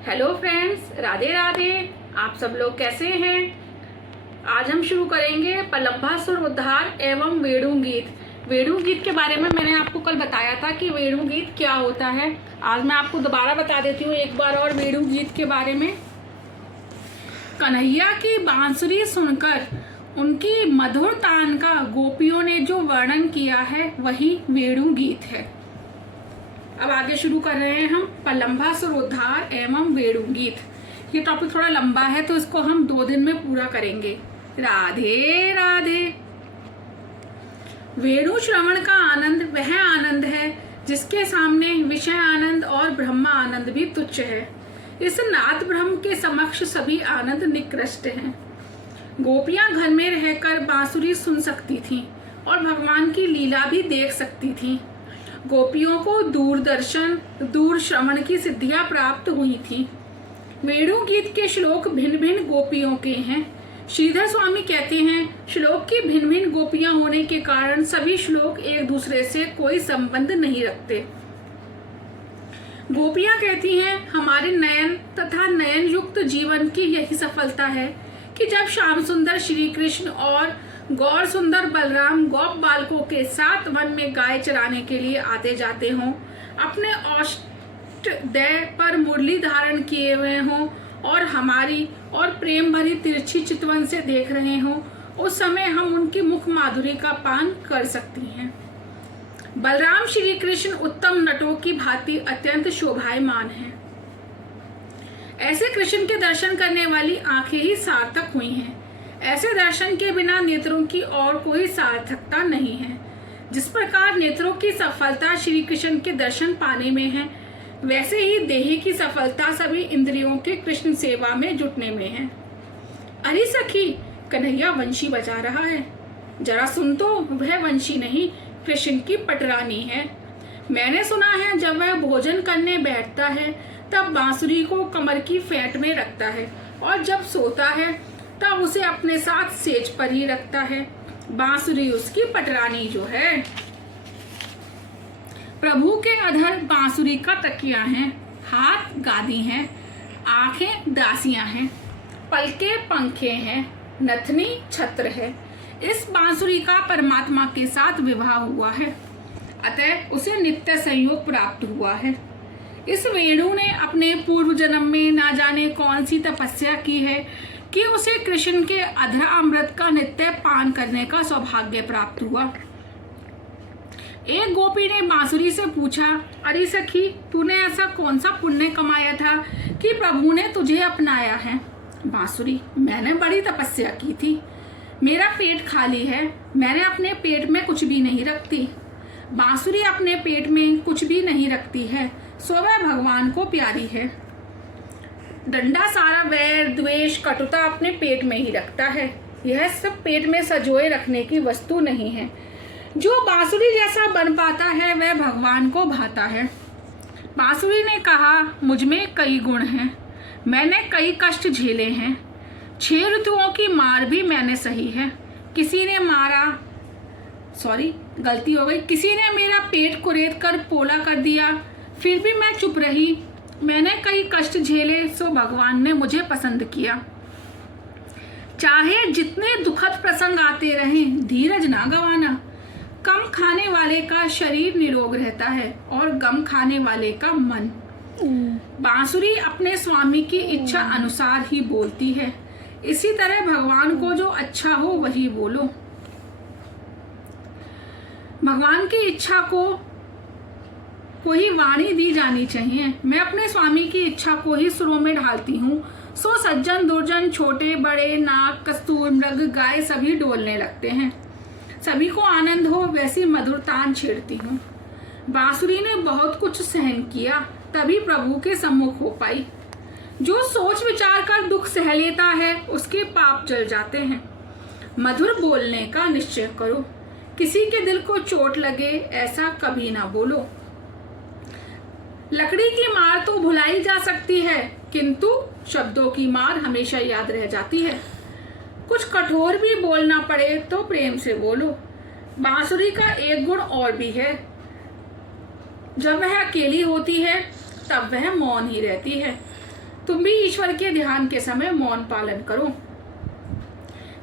Hello friends, Radhe Radhe. आप सब लोग कैसे हैं? आज हम शुरू करेंगे प्रलंबासुर उद्धार एवं वेणु गीत। वेणु गीत के बारे में मैंने आपको कल बताया था कि वेणु गीत क्या होता है। आज मैं आपको दोबारा बता देती हूँ एक बार और वेणु गीत के बारे में। कन्हैया की बांसुरी सुनकर उनकी मधुर तान का गोपियों ने जो वर्णन किया है वही वेणु गीत है। अब आगे शुरू कर रहे हैं हम प्रलंबासुर उद्धार एवं वेणु गीत। ये टॉपिक थोड़ा लंबा है तो इसको हम 2 दिन में पूरा करेंगे। राधे राधे। वेणु श्रवण का आनंद वह आनंद है जिसके सामने विषय आनंद और ब्रह्म आनंद भी तुच्छ है। इस नाद ब्रह्म के समक्ष सभी आनंद निकृष्ट हैं। गोपियां घर में रहकर बांसुरी सुन सकती थीं और भगवान की लीला भी देख सकती थीं। गोपियों को दूरदर्शन दूर श्रवण की सिद्धियां प्राप्त हुई थी। वेणु गीत के श्लोक भिन्न भिन्न गोपियों के हैं। श्रीधर स्वामी कहते हैं, श्लोक की भिन्न भिन्न गोपियां होने के कारण सभी श्लोक एक दूसरे से कोई संबंध नहीं रखते। गोपियां कहती हैं, हमारे नयन तथा नयन युक्त जीवन की यही सफलता है कि जब श्याम सुंदर श्री कृष्ण और गौर सुंदर बलराम गोप बालकों के साथ वन में गाय चराने के लिए आते जाते हों, अपने औष्ठदय पर मुरली धारण किए हुए हों और हमारी और प्रेम भरी तिरछी चितवन से देख रहे हों, उस समय हम उनकी मुख माधुरी का पान कर सकती हैं। बलराम श्री कृष्ण उत्तम नटों की भांति अत्यंत शोभायमान हैं। ऐसे कृष्ण के दर्शन करने वाली आंखें ही सार्थक हुई हैं। ऐसे दर्शन के बिना नेत्रों की और कोई सार्थकता नहीं है। जिस प्रकार नेत्रों की सफलता श्री कृष्ण के दर्शन पाने में है, वैसे ही देह की सफलता सभी इंद्रियों के कृष्ण सेवा में जुटने में है। अरे सखी, कन्हैया वंशी बजा रहा है, जरा सुन तो, वह वंशी नहीं कृष्ण की पटरानी है। मैंने सुना है जब वह भोजन करने बैठता है तब बांसुरी को कमर की फेंट में रखता है और जब सोता है तब उसे अपने साथ सेज पर ही रखता है। बांसुरी उसकी पटरानी जो है। प्रभु के अधर बांसुरी का तकिया है, हाथ गादी हैं, आंखें दासियां हैं, पलके पंखे हैं, नथनी छत्र है। इस बांसुरी का परमात्मा के साथ विवाह हुआ है, अतः उसे नित्य संयोग प्राप्त हुआ है। इस वेणु ने अपने पूर्व जन्म में ना जाने कौन सी तपस्या की है कि उसे कृष्ण के अधर अमृत का नित्य पान करने का सौभाग्य प्राप्त हुआ। एक गोपी ने बांसुरी से पूछा, अरे सखी, तूने ऐसा कौन सा पुण्य कमाया था कि प्रभु ने तुझे अपनाया है? बांसुरी, मैंने बड़ी तपस्या की थी, मेरा पेट खाली है, मैंने अपने पेट में कुछ भी नहीं रखती। बांसुरी अपने पेट में कुछ भी नहीं रखती है, सो वह भगवान को प्यारी है। डंडा सारा वैर द्वेष कटुता अपने पेट में ही रखता है। यह सब पेट में सजोए रखने की वस्तु नहीं है। जो बांसुरी जैसा बन पाता है वह भगवान को भाता है। बांसुरी ने कहा, मुझ में कई गुण हैं, मैंने कई कष्ट झेले हैं, 6 ऋतुओं की मार भी मैंने सही है। किसी ने मेरा पेट कुरेद कर पोला कर दिया, फिर भी मैं चुप रही। मैंने कई कष्ट झेले, सो भगवान ने मुझे पसंद किया। चाहे जितने दुखद प्रसंग आते रहें, धीरज ना गवाना। कम खाने वाले का शरीर निरोग रहता है और गम खाने वाले का मन। बांसुरी अपने स्वामी की इच्छा अनुसार ही बोलती है। इसी तरह भगवान को जो अच्छा हो वही बोलो। भगवान की इच्छा को ही वाणी दी जानी चाहिए। मैं अपने स्वामी की इच्छा को ही सुरों में ढालती हूँ, सो सज्जन दुर्जन, छोटे बड़े, नाग, कस्तूर, मृग, गाय सभी डोलने लगते हैं। सभी को आनंद हो वैसी मधुर तान छेड़ती हूँ। बांसुरी ने बहुत कुछ सहन किया, तभी प्रभु के सम्मुख हो पाई। जो सोच विचार कर दुख सह लेता है उसके पाप जल जाते हैं। मधुर बोलने का निश्चय करो, किसी के दिल को चोट लगे ऐसा कभी ना बोलो। लकड़ी की मार तो भुलाई जा सकती है, किंतु शब्दों की मार हमेशा याद रह जाती है। कुछ कठोर भी बोलना पड़े तो प्रेम से बोलो। बांसुरी का एक गुण और भी है, जब वह अकेली होती है तब वह मौन ही रहती है। तुम भी ईश्वर के ध्यान के समय मौन पालन करो।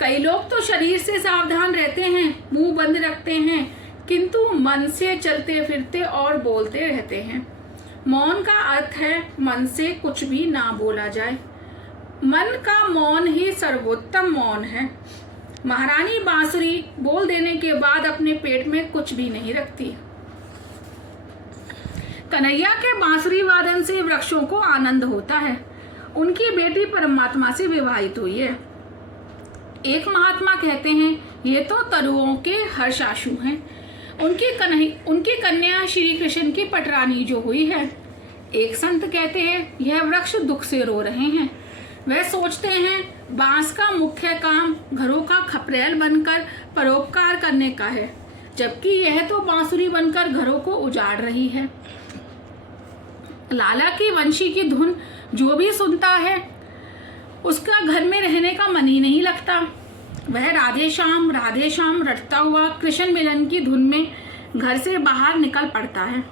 कई लोग तो शरीर से सावधान रहते हैं, मुंह बंद रखते हैं, किंतु मन से चलते फिरते और बोलते रहते हैं। मौन का अर्थ है मन से कुछ भी ना बोला जाए। मन का मौन ही सर्वोत्तम मौन है। महारानी बांसुरी बोल देने के बाद अपने पेट में कुछ भी नहीं रखती। कन्हैया के बांसुरी वादन से वृक्षों को आनंद होता है। उनकी बेटी परमात्मा से विवाहित हुई है। एक महात्मा कहते हैं, ये तो तरुओं के हर्षाशु हैं। उनकी कन्या श्री कृष्ण की पटरानी जो हुई है। एक संत कहते हैं, यह वृक्ष दुख से रो रहे हैं। वह सोचते हैं बांस का मुख्य काम घरों का खपरेल बनकर परोपकार करने का है, जबकि यह तो बांसुरी बनकर घरों को उजाड़ रही है। लाला की वंशी की धुन जो भी सुनता है उसका घर में रहने का मन ही नहीं लगता। वह राधे श्याम रटता हुआ कृष्ण मिलन की धुन में घर से बाहर निकल पड़ता है।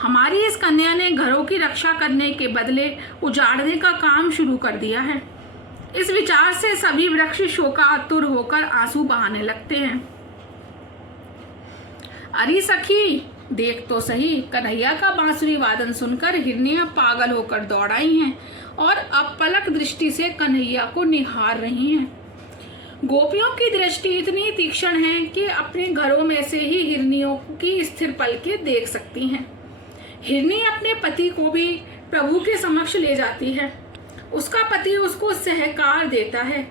हमारी इस कन्या ने घरों की रक्षा करने के बदले उजाड़ने का काम शुरू कर दिया है। इस विचार से सभी वृक्ष शोकातुर होकर आंसू बहाने लगते हैं। अरे सखी, देख तो सही, कन्हैया का बांसुरी वादन सुनकर हिरनियां पागल होकर दौड़ आई हैं और अपलक दृष्टि से कन्हैया को निहार रही हैं। गोपियों की दृष्टि इतनी तीक्ष्ण है कि अपने घरों में से ही हिरनियों की स्थिर पलकें देख सकती हैं। हिरनी अपने पति को भी प्रभु के समक्ष ले जाती है। उसका पति उसको सहकार देता है।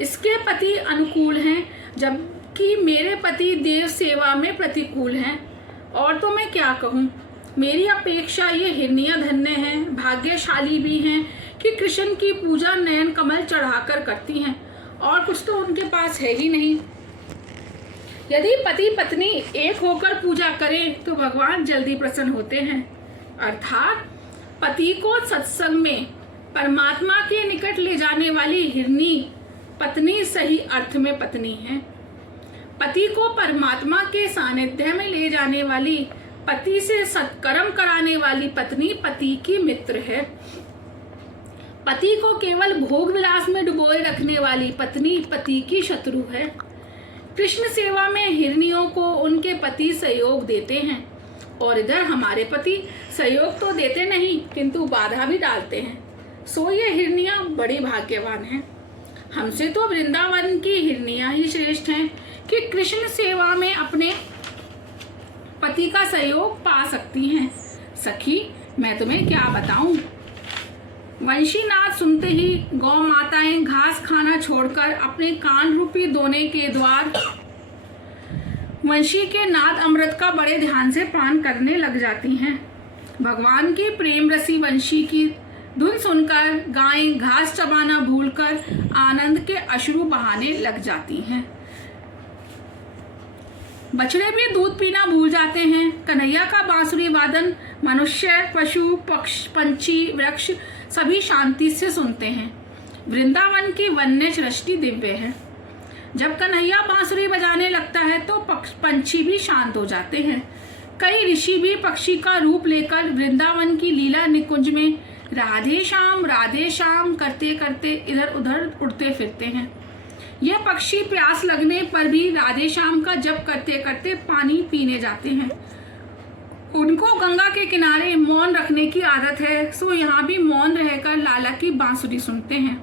इसके पति अनुकूल हैं, जबकि मेरे पति देव सेवा में प्रतिकूल हैं। और तो मैं क्या कहूँ, मेरी अपेक्षा ये हिरनियां धन्य हैं, भाग्यशाली भी हैं कि कृष्ण की पूजा नयन कमल चढ़ाकर करती हैं, और कुछ तो उनके पास है ही नहीं। यदि पति पत्नी एक होकर पूजा करें तो भगवान जल्दी प्रसन्न होते हैं। अर्थात पति को सत्संग में परमात्मा के निकट ले जाने वाली हिरनी पत्नी सही अर्थ में पत्नी है। पति को परमात्मा के सानिध्य में ले जाने वाली, पति से सत्कर्म कराने वाली पत्नी पति की मित्र है। पति को केवल भोग विलास में डुबोए रखने वाली पत्नी पति की शत्रु है। कृष्ण सेवा में हिरनियों को उनके पति सहयोग देते हैं, और इधर हमारे पति सहयोग तो देते नहीं किंतु बाधा भी डालते हैं। सो ये हिरनियां बड़ी भाग्यवान हैं। हमसे तो वृंदावन की हिरनियां ही श्रेष्ठ हैं कि कृष्ण सेवा में अपने पति का सहयोग पा सकती हैं। सखी, मैं तुम्हें क्या बताऊं। वंशीनाद सुनते ही गौ माताएं घास खाना छोड़कर अपने कान रूपी दोने के द्वार वंशी के नाद अमृत का बड़े ध्यान से पान करने लग जाती हैं। भगवान की प्रेम रसी वंशी की धुन सुनकर गायें घास चबाना भूलकर आनंद के अश्रु बहाने लग जाती हैं। बछड़े भी दूध पीना भूल जाते हैं। कन्हैया का बांसुरी वादन मनुष्य, पशु, पंछी, वृक्ष सभी शांति से सुनते हैं। वृंदावन की वन्य सृष्टि दिव्य है। जब कन्हैया बांसुरी बजाने लगता है तो पंछी भी शांत हो जाते हैं। कई ऋषि भी पक्षी का रूप लेकर वृंदावन की लीला निकुंज में राधे श्याम करते करते इधर उधर उड़ते फिरते हैं। यह पक्षी प्यास लगने पर भी राधे श्याम का जप करते करते पानी पीने जाते हैं। उनको गंगा के किनारे मौन रखने की आदत है, सो यहाँ भी मौन रहकर लाला की बांसुरी सुनते हैं।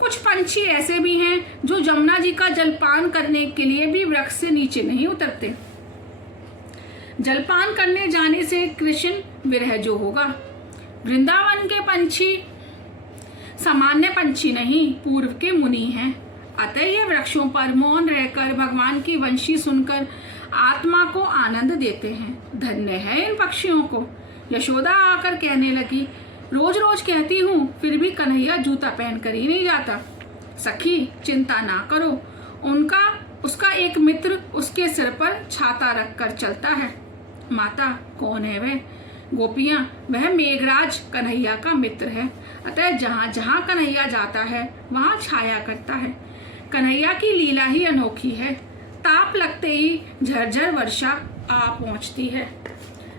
कुछ पंछी ऐसे भी हैं जो जमुना जी का जलपान करने के लिए भी वृक्ष से नीचे नहीं उतरते। जलपान करने जाने से कृष्ण विरह जो होगा। वृंदावन के पंछी सामान्य पंछी नहीं, पूर्व के मुनि हैं। अतः ये वृक्षों पर मौन रहकर भगवान की वंशी सुनकर आत्मा को आनंद देते हैं। धन्य है इन पक्षियों को। यशोदा आकर कहने लगी, रोज रोज कहती हूँ फिर भी कन्हैया जूता पहन कर ही नहीं जाता। सखी, चिंता ना करो, उसका एक मित्र उसके सिर पर छाता रख कर चलता है। माता, कौन है वह? गोपियाँ, वह मेघराज कन्हैया का मित्र है। अतः जहाँ जहाँ कन्हैया जाता है वहाँ छाया करता है। कन्हैया की लीला ही अनोखी है। ताप लगते ही झरझर वर्षा आ पहुँचती है।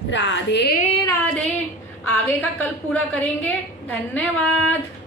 राधे राधे। आगे का कल पूरा करेंगे। धन्यवाद।